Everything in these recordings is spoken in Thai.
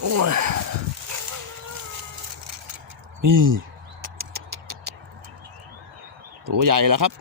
โอ้ยนี่ ตัวใหญ่แล้วครับ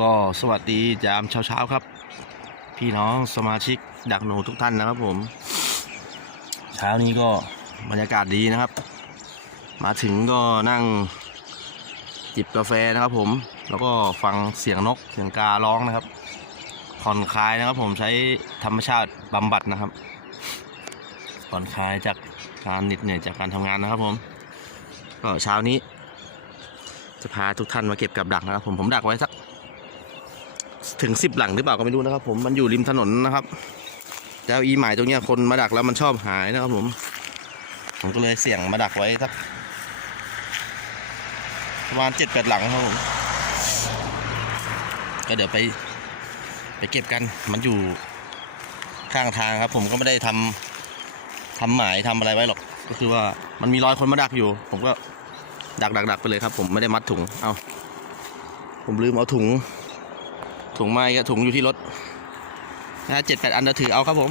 ก็สวัสดียามเช้าๆครับ พี่น้องสมาชิกดักหนูทุกท่านนะครับผม เช้านี้ก็บรรยากาศดีนะครับ มาถึงก็นั่งจิบกาแฟนะครับผม แล้วก็ฟังเสียงนกเสียงการ้องนะครับ ผ่อนคลายนะครับผมใช้ธรรมชาติบำบัดนะครับ ผ่อนคลายจากการเหน็ดเหนื่อยจากการทำงานนะครับผม ก็เช้านี้จะพาทุกท่านมาเก็บกับดักนะครับผมผมดักไว้สัก ถึงสิบหลังหรือเปล่าก็ไม่รู้นะครับ ผมมันอยู่ริมถนนนะครับแล้วอีหมายตรงเนี้ยคนมาดักแล้วมันชอบหายนะครับผมผมก็เลยเสี่ยงมาดักไว้สักประมาณเจ็ดแปดหลังครับผมก็เดี๋ยวไปไปเก็บกันมันอยู่ข้างทางครับ ผมก็ไม่ได้ทำทำหมายทำอะไรไว้หรอกก็คือว่ามันมีรอยคนมาดักอยู่ ผมก็ดักดักดักไปเลยครับ ผมไม่ได้มัดถุงเอาผมลืมเอาถุง ถุงไม้กับถุงอยู่ที่รถนะเจ็ดแปดอันเราถือเอาครับผม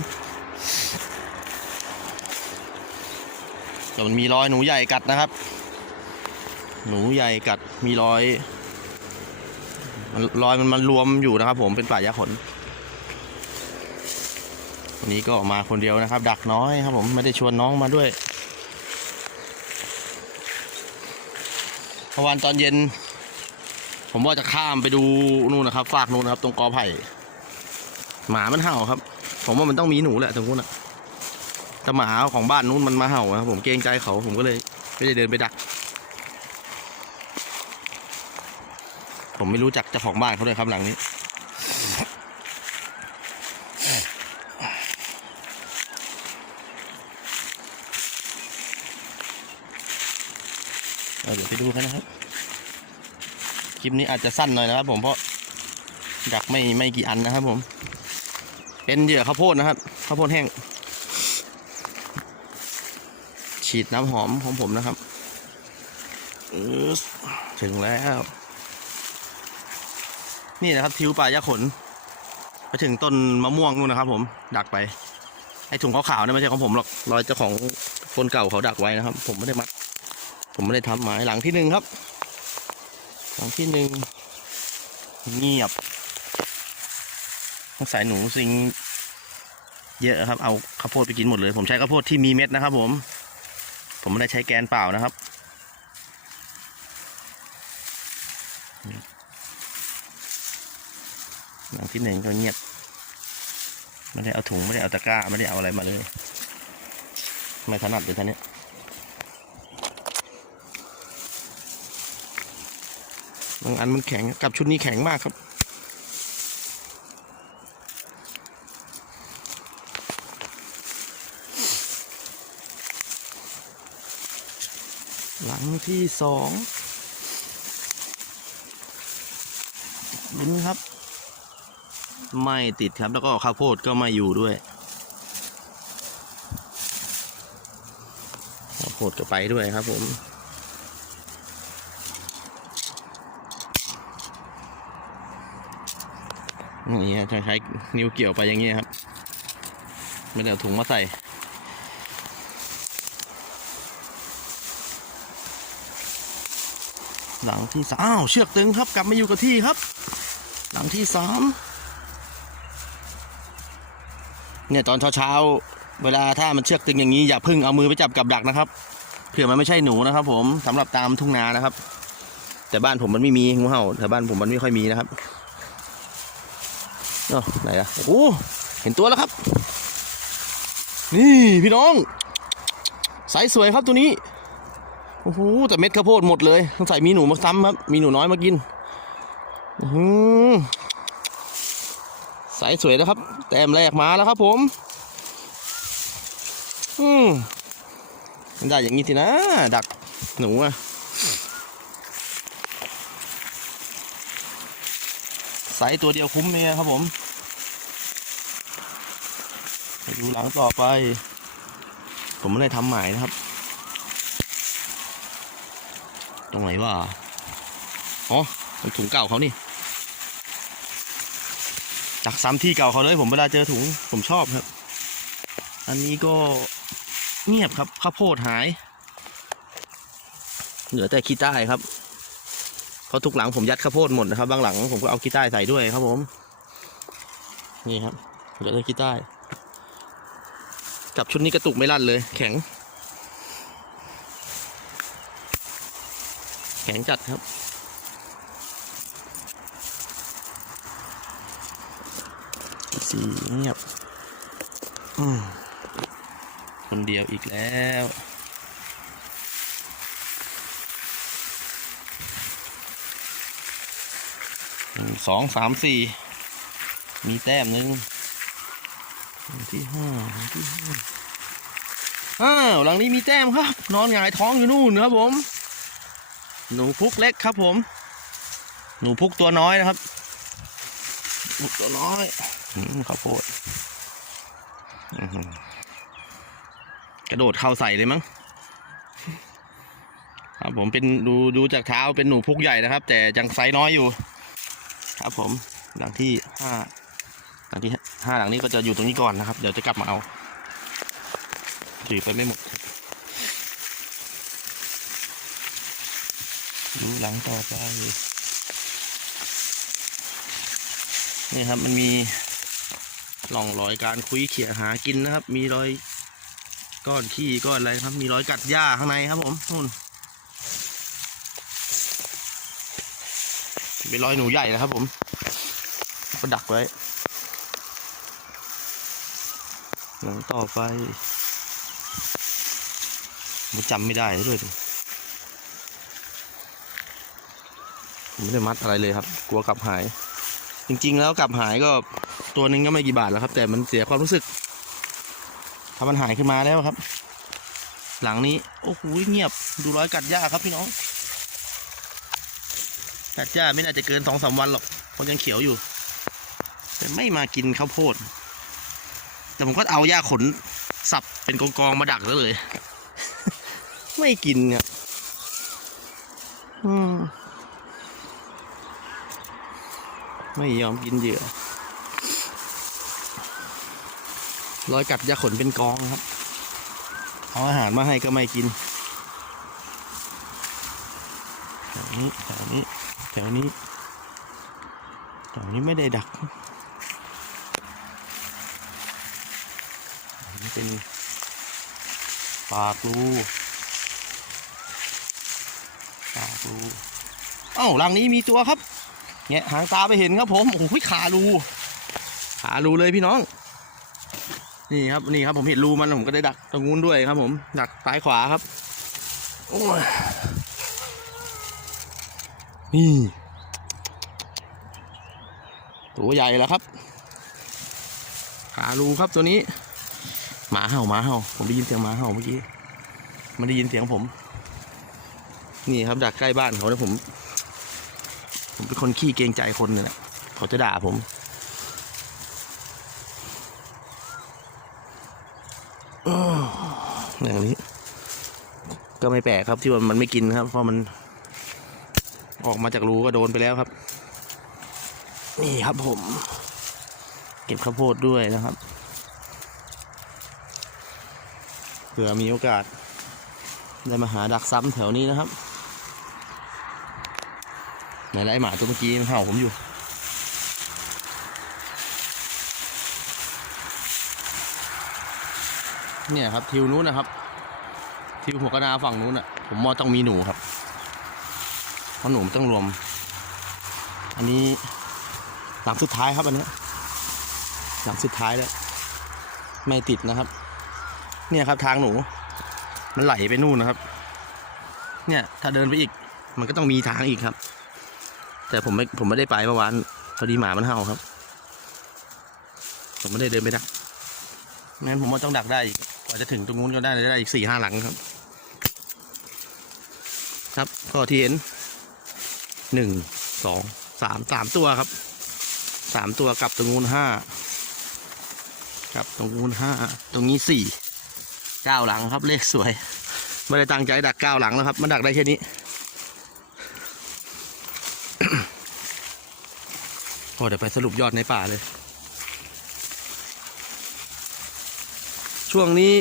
แต่มันมีรอยหนูใหญ่กัดนะครับ หนูใหญ่กัดมีรอยรอยมันมันรวมอยู่นะครับ ผมเป็นป่ายาขนวันนี้ก็ออกมาคนเดียวนะครับ ดักน้อยครับ ผมไม่ได้ชวนน้องมาด้วยเมื่อวานตอนเย็น ผมว่าจะข้ามไปดูนู่นนะครับฝากนู่นนะครับ ตรงกอไผ่หมามันเห่าครับ ผมว่ามันต้องมีหนูแหละตรงนู้นอะแต่หมาของบ้านนู้นมันมาเห่านะครับผมเกรงใจเขาผมก็เลยไม่ได้เดินไปดัก ผมไม่รู้จักเจ้าของบ้านเขาเลยครับหลังนี้เเดี๋ยวไปดูกันนะครับ คลิปนี้อาจจะสั้นหน่อยนะครับ ผมเพราะดักไม่ไม่กี่อันนะครับ ผม เป็นเหยื่อข้าวโพดนะครับข้าวโพดแห้ง ฉีดน้ำหอมของผมนะครับถึงแล้ว นี่นะครับ ทิวป่ายาขนไปถึงต้นมะม่วงนู่นนะครับ ผมดักไปไอถุงขาวๆนี่ไม่ใช่ของผมหรอกรอยเจ้าของคนเก่าเขาดักไว้นะครับ ผมไม่ได้มัด ผมไม่ได้ทำหมายหลังที่หนึ่งครับ หลังที่หนึ่งเงียบต้องใส่หนูซิงเยอะครับ เอาข้าวโพดไปกินหมดเลย ผมใช้ข้าวโพดที่มีเม็ดนะครับ ผม ผมไม่ได้ใช้แกนเปล่านะครับ หลังที่หนึ่งก็เงียบ ไม่ได้เอาถุงไม่ได้เอาตะกร้า ไม่ได้เอาอะไรมาเลย ไม่ถนัดเลยท่านนี้ บางอันมันแข็งกับชุดนี้แข็งมากครับ หลังที่สองลุ้นครับ ไม่ติดครับแล้วก็ข้าวโพดก็ไม่อยู่ด้วยข้าวโพดก็ไปด้วยครับผม นี่ฮะใช้นิ้วเกี่ยวไปอย่างเงี้ยครับไม่ได้เอาถุงมาใส่หลังที่สามอ้าวเชือกตึงครับ กลับมาอยู่กับที่ครับ หลังที่สามเนี่ยตอนเช้าๆเวลาถ้ามันเชือกตึงอย่างนี้อย่าพึ่งเอามือไปจับกับดักนะครับเผื่อมันไม่ใช่หนูนะครับ ผมสำหรับตามทุ่งนานะครับ แต่บ้านผมมันไม่มีงูเห่าแต่บ้านผมมันไม่ค่อยมีนะครับ เอ้าไหนอะโอ้เห็นตัวแล้วครับ นี่พี่น้องสายสวยครับตัวนี้โอ้โหแต่เม็ดข้าวโพดหมดเลยต้องใส่มีหนูมาซ้ำครับ มีหนูน้อยมากินอือสายสวยนะครับ แต้มแรกมาแล้วครับผม อืมได้อย่างนี้สินะ ดักหนูอะ ไซส์ตัวเดียวคุ้มเลยครับผมไปดูหลังต่อไป ผมไม่ได้ทำหมายนะครับ ตรงไหนวะอ๋อถุงเก่าเขานี่ดักซ้ำที่เก่าเขาเลยผมเวลาเจอถุงผมชอบครับ อันนี้ก็เงียบครับข้าวโพดหาย เหลือแต่ขี้ใต้ครับ เพราะทุกหลังผมยัดข้าวโพดหมดนะครับ บางหลังผมก็เอาขี้ใต้ใส่ด้วยครับผม นี่ครับเหลือแต่ขี้ใต้กับชุดนี้กระตุกไม่ลั่นเลย แข็ง แข็งจัดครับสีเงียบคนเดียวอีกแล้วหนึ่ง สองสามสี่มีแต้มหนึ่งที่ห้าที่ห้าอ้าวหลังนี้มีแต้มครับ นอนหงายท้องอยู่นู่นครับผม หนูพุกเล็กครับผม หนูพุกตัวน้อยนะครับพุกตัวน้อยอืมข้าวโพดกระโดดเข้าใส่เลยมั้งครับผมเป็นดูดูจากเท้าเป็นหนูพุกใหญ่นะครับ แต่ยังไซส์น้อยอยู่ ครับผมหลังที่ห้าหลังที่ห้าหลังนี้ก็จะอยู่ตรงนี้ก่อนนะครับ เดี๋ยวจะกลับมาเอาถือไปไม่หมดดูหลังต่อไปนี่ครับมันมีร่องรอยการคุยเขี่ยหากินนะครับ มีรอยก้อนขี้ก้อนอะไรครับ มีรอยกัดหญ้าข้างในครับผมนู่น เป็นรอยหนูใหญ่นะครับผมก็ดักไว้ หลังต่อไปผมจำไม่ได้ด้วยดิผมไม่ได้มัดอะไรเลยครับ กลัวกลับหาย จริง ๆ แล้วกลับหายก็ตัวนึงก็ไม่กี่บาทแล้วครับ แต่มันเสียความรู้สึกถ้ามันหายขึ้นมาแล้วครับ หลังนี้ โอ้โหเงียบดูร้อยกัดหญ้าครับพี่น้อง กัดหญ้าไม่น่าจะเกินสองสามวันหรอกเพราะยังเขียวอยู่ แต่ไม่มากินข้าวโพด แต่ผมก็เอาหญ้าขนสับเป็นกองๆมาดักแล้วเลย ไม่กินเนี่ยไม่ยอมกินเหยื่อรอยกัดยาขนเป็นกองครับ เอาอาหารมาให้ก็ไม่กินแถวนี้แถวนี้ แถวนี้แถวนี้ไม่ได้ดักอันนี้เป็นปากรูปากรูเอ้ารังนี้มีตัวครับเนี่ยหางตาไปเห็นครับผมโอ้โหขารูขารูเลยพี่น้อง นี่ครับนี่ครับผมเห็นรูมันผมก็ได้ดักตรงนู้นด้วยครับผมดักซ้ายขวาครับโอ้ย นี่ ตัวใหญ่แล้วครับขารูครับตัวนี้ หมาเห่าหมาเห่า ผมได้ยินเสียงหมาเห่าเมื่อกี้ มันได้ยินเสียงผม นี่ครับดักใกล้บ้านเขาเนี่ยผม ผมเป็นคนขี้เกรงใจคนเนี่ยแหละเขาจะด่าผมอย่างนี้ ก็ไม่แปลกครับที่ว่ามันไม่กินครับ เพราะมัน ออกมาจากรูก็โดนไปแล้วครับ นี่ครับผม เก็บข้าวโพดด้วยนะครับเผื่อมีโอกาส ได้มาหาดักซ้ำแถวนี้นะครับไหนไล่หมาตัวเมื่อกี้มันเห่าผมอยู่เนี่ยครับทิวนู้นนะครับ ทิวหัวกระนาฝั่งนู้นอะ ผมมอต้องมีหนูครับ เพราะหนูต้องรวม อันนี้หลังสุดท้ายครับอันนี้หลังสุดท้ายแล้วไม่ติดนะครับ เนี่ยครับทางหนู มันไหลไปนู่นนะครับ เนี่ยถ้าเดินไปอีก มันก็ต้องมีทางอีกครับ แต่ผมไม่ผมไม่ได้ไปเมื่อวานพอดีหมามันเห่าครับ ผมไม่ได้เดินไปดักงั้นผมว่าต้องดักได้อีกกว่าจะถึงตรงนู้นก็ได้ได้อีกสี่ห้าหลังครับ ครับก็ที่เห็น หนึ่งสองสามสามตัวครับสามตัวกลับตรงนู้นห้ากลับตรงนู้นห้าตรงนี้สี่เก้าหลังครับเลขสวย ไม่ได้ตั้งใจดักเก้าหลังนะครับ มันดักได้แค่นี้พอเดี๋ยวไปสรุปยอดในป่าเลย ช่วงนี้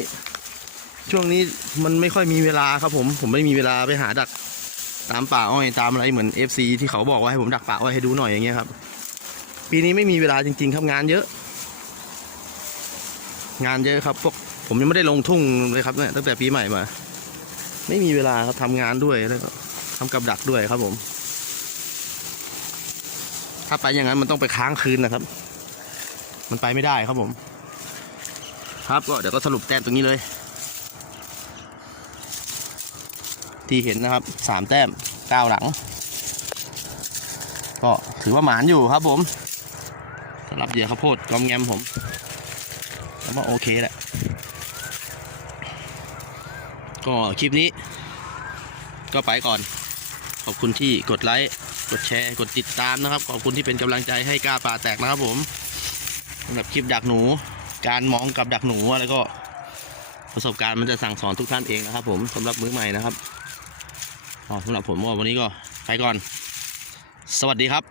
ช่วงนี้มันไม่ค่อยมีเวลาครับผม ผมไม่มีเวลาไปหาดัก ตามป่าอ้อยตามอะไรเหมือน FC ที่เขาบอกว่าให้ผมดักป่าอ้อยให้ดูหน่อยอย่างเงี้ยครับ ปีนี้ไม่มีเวลาจริง ๆ ครับงานเยอะ งานเยอะครับพวกผมยังไม่ได้ลงทุ่งเลยครับเนี่ยตั้งแต่ปีใหม่มา ไม่มีเวลาครับทำงานด้วยแล้วก็ทำกับดักด้วยครับผม ถ้าไปอย่างนั้นมันต้องไปค้างคืนนะครับ มันไปไม่ได้ครับผม ครับก็เดี๋ยวก็สรุปแต้มตรงนี้เลย ที่เห็นนะครับสามแต้มเก้าหลัง ก็ถือว่าหมานอยู่ครับผมสำหรับเหยื่อข้าวโพดกอมแงมผมแล้วก็โอเคแหละก็คลิปนี้ ก็ไปก่อน ขอบคุณที่กดไลค์กดแชร์กดติดตามนะครับ ขอบคุณที่เป็นกำลังใจให้กล้าป่าแตกนะครับผมสำหรับคลิปดักหนู การมองกับดักหนูอะไรก็ประสบการณ์มันจะสั่งสอนทุกท่านเองนะครับผมสำหรับมือใหม่นะครับ สำหรับผมว่าวันนี้ก็ไปก่อน สวัสดีครับ